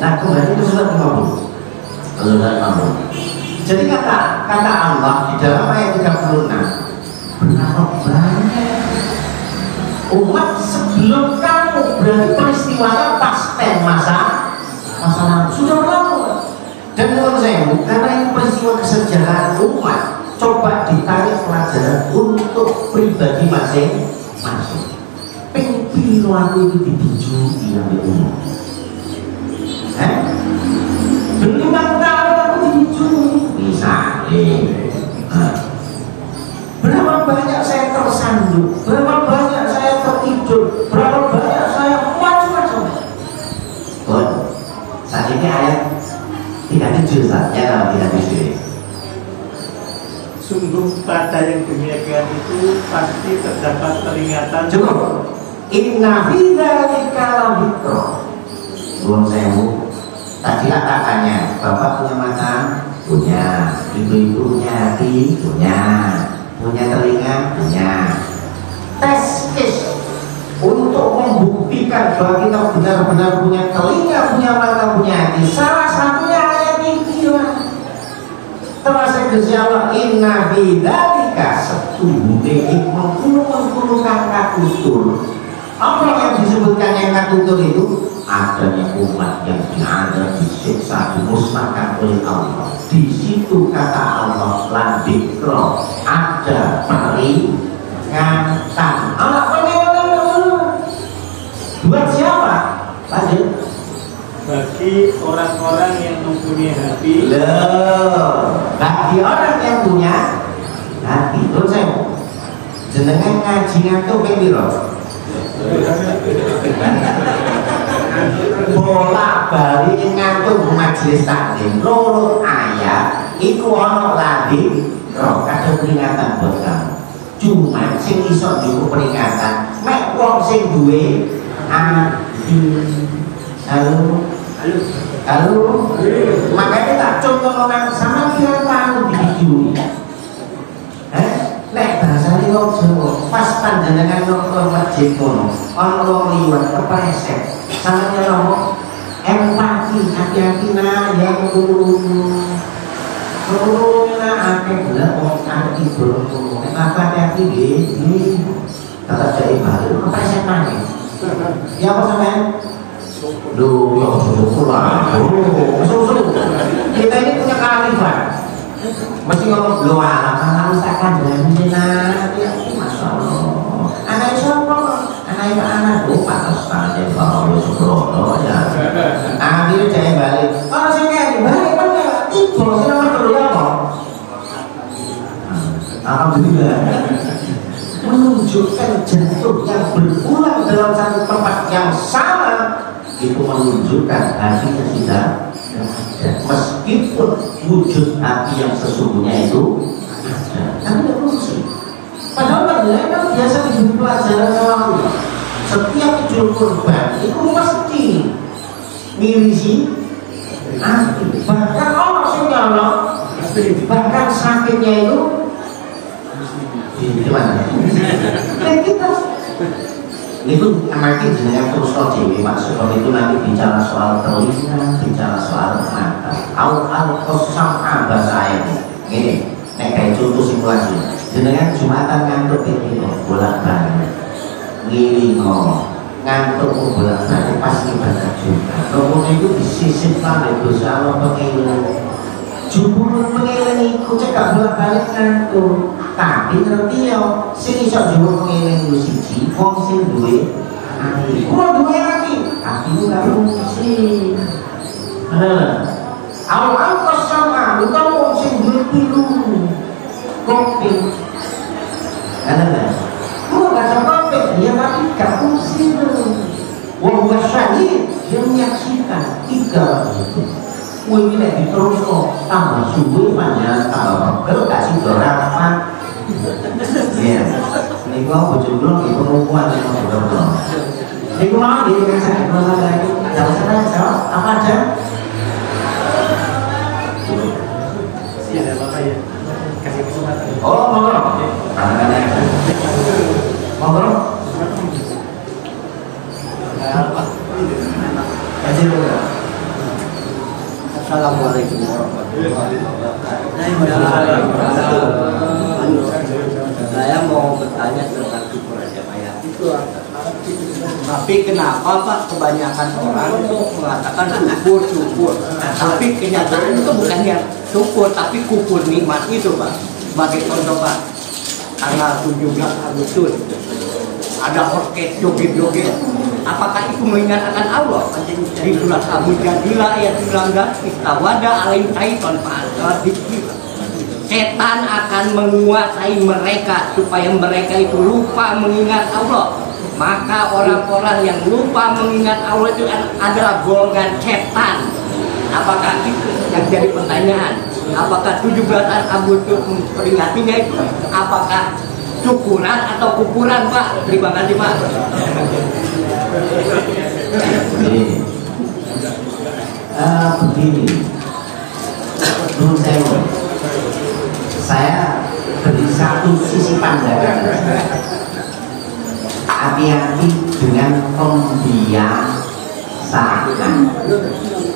Nah, kembali ke surat 50. Jadi kata Allah di dalam ayat 36, berapa banyak umat sebelum kamu, berarti peristiwanya pasten masa lalu sudah berlalu. Dan menurut saya, karena ini peristiwa kesejahteraan umat, coba ditarik pelajaran untuk pribadi masing-masing. Pengen aku itu dibujui yang umum. Berulang tahun aku dibujui, misalnya. Berapa banyak saya tersandung, berapa banyak saya tertidur, berapa banyak saya macam-macam. Saat ini ayat 37 saja kalau tidak bisa. Sungguh pada yang demikian itu pasti terdapat peringatan. Cukup. Inna fi dzalika ladzikra. Belum sewu. Tadi katakannya, bapak punya mata, punya, ibu-ibu punya hati, punya telinga, punya. Tes case untuk membuktikan bahwa kita benar-benar punya telinga, punya mata, punya hati. Salah satunya ayat ini. Termasuk Allah, inna fi dzalika setuhune mengkulu kata tutur. Apa yang disebutkan yang katutur itu? Adanya umat yang diadab, disiksa, dimusnahkan oleh Allah. Di situ kata Allah ladzikra, ada peringatan. Allah buat siapa? Lanjut. Bagi orang-orang yang mempunyai hati. Bagi orang yang punya hati. Terus saya jenengan ngaji ngantuk ping piro? Bola bali ngantuk majelis taklim loro ayat iku ana ladzikra, kadang peringatan buat kamu. Cuma sing iso diukur peringatan mek wong sing duwe hati. Halo. Makanya tak contoh orang sama kira tahu dibijui. Nek bahasane wong Jawa, pas panjenengan nang masjid kono, ana wong liwat kepleset. Sampeyan ngomong empati, hati-hati nah yang dulu. Nah, akeh bener wong arti boro. Nek hati-hati nggih. Kata saya baru kepleset maneh. Ya apa sampean? Duh, ya syukur-syukurlah. Kita ini punya kearifan. Mesti ngomong doa apa misalkan dan jenazah ya masya Allah. Anak siapa? Anak panas tanya kalau syukur ya. Akhirnya saya balik. Oh saya kayak balik mana? Tiba saya nomor dulu ya kok. Alhamdulillah. Menunjukkan jantung yang berulang dalam satu tempat yang sama itu menunjukkan hatinya tidak ada. Meskipun wujud hati yang sesungguhnya itu ada, tapi tidak fungsi. Padahal padahal kan biasa diberi pelajaran sama setiap Idul Kurban itu mesti ngirisi hati. Bahkan orang sing nyolong, bahkan sakitnya itu di mana? Dan kita itu makin jenengan terus dewi maksud itu nanti bicara soal telinga, bicara soal mata. Al-Qasam bahasa ayat ini. Nek kayak contoh simulasi. Jenengan Jumatan ngantuk itu bolak-balik. Ngilingo ngantuk bolak-balik pas ibadah Jumat. Kemudian itu disisipkan oleh dosa Allah pengiling. Jumur pengiling itu cekak bolak-balik ngantuk. Tapi nanti ya, sing iso jumur pengiling lu siji, wong sing duwe hati. Kulo duwe hati, tapi lu gak fungsi. Al-Qasam utawa wong sing duwe pilu. Kok terus kok tambah suwi panjang tambah pegel kasih dorapan. Iya, ini kok bujung dulu itu pengukuhan yang mau berdua. Ini kok mau di kasih dua lagi. Jawab sana jawab apa aja? Iya, Bapak ya. Kasih kesempatan. Oh, ngobrol. Ngobrol. Assalamualaikum warahmatullahi wabarakatuh. Saya mau bertanya tentang syukur aja Pak ya. Tapi kenapa Pak kebanyakan orang mengatakan syukur? Tapi kenyataan itu bukan yang syukur, tapi kufur nikmat itu Pak. Sebagai contoh Pak, tanggal 17 Agustus ada orkes joget-joget. Apakah itu mengingatkan Allah? Di surat Al-Mujadilah ayat 19, istawada alaihim syaiton fa'ala dzikri. Setan akan menguasai mereka supaya mereka itu lupa mengingat Allah. Maka orang-orang yang lupa mengingat Allah itu adalah golongan setan. Apakah itu yang jadi pertanyaan? Apakah 17 Agustus memperingatinya itu? Apakah syukuran atau kupuran Pak? Terima kasih Pak. Begini, menurut saya beri satu sisi pandangan. Hati-hati dengan pembiasaan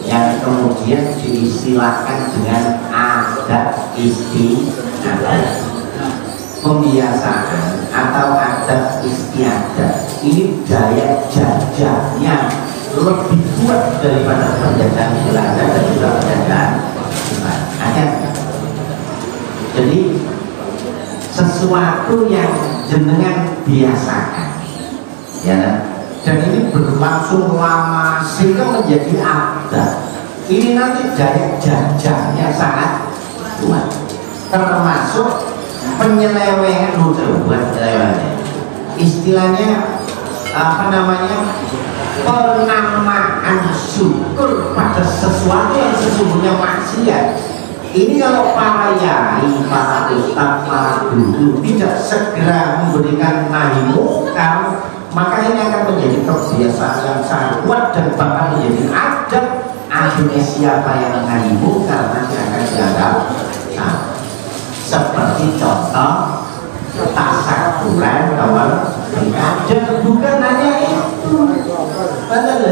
yang kemudian diistilahkan dengan adat istiadat. Pembiasaan atau adat istiadat ini daya jajahnya lebih kuat daripada penjajahan Belanda dan juga penjajahan Jepang. Jadi sesuatu yang jenengan biasakan, ya, dan ini berlangsung lama sehingga menjadi adat. Ini nanti daya jajahnya sangat kuat, termasuk penyelewengan buat penyelewengan. Istilahnya apa namanya, penamaan syukur pada sesuatu yang sesungguhnya maksiat. Ini kalau para yai, para ustaz, para guru tidak segera memberikan nahi munkar, maka ini akan menjadi kebiasaan yang sangat kuat dan bahkan menjadi adat. Akhirnya siapa yang nahi munkar nanti akan dianggap salah. Seperti contoh tasakuran kawan, dan bukan hanya itu, betul.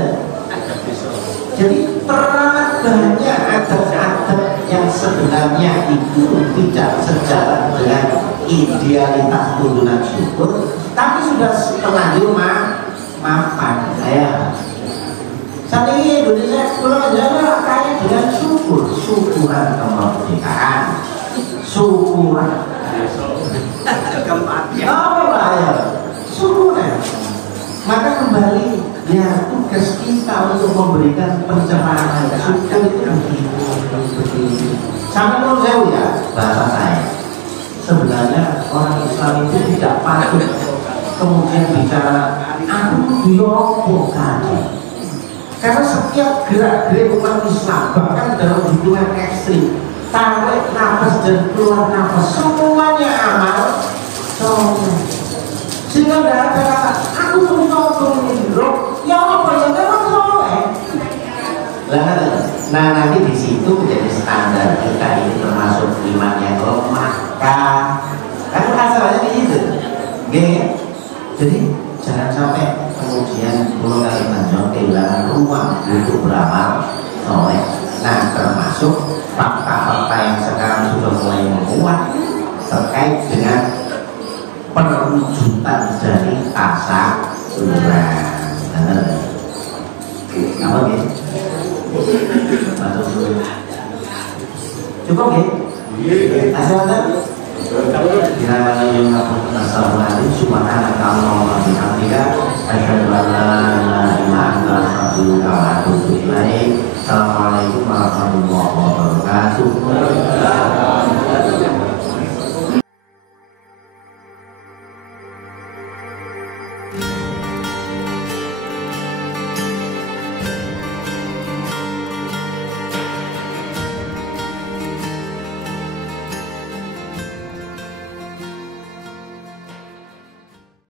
Jadi teramat banyak adat-adat yang sebenarnya itu tidak sejalan dengan idealitas turunan syukur, tapi sudah terlanjur mapan. Saat ini Indonesia pulau Jawa kaya dengan syukur, syukuran kemerdekaan, syukuran kematian, syukuran. Maka kembali ya tugas kita untuk memberikan pencerahan syukur itu begini. Sama menurut saya ya, bahasa saya sebenarnya orang Islam itu tidak patut kemudian bicara aku diobohkan, karena setiap gerak-gerik umat Islam bahkan dalam hitungan ekstrim, tarik nafas dan keluar nafas semuanya amal soleh, sehingga tidak ada kata aku menyokong ya apa ya memang soleh. Nah nanti di situ menjadi standar kita ini termasuk iman yang lemah kan asalnya di situ. Jadi jangan sampai kemudian Pulau Kalimantan kehilangan ruang untuk beramal soleh. Nah termasuk fakta-fakta yang sekarang sudah mulai menguat terkait dengan perwujudan dari tasakuran. Apa gitu? Cukup ya? Ada. Bila yang aku nasallahu subhanaka Allahumma bihamdika asyhadu an la ilaha illa anta astaghfiruka wa atubu ilaik. Assalamualaikum warahmatullahi wabarakatuh.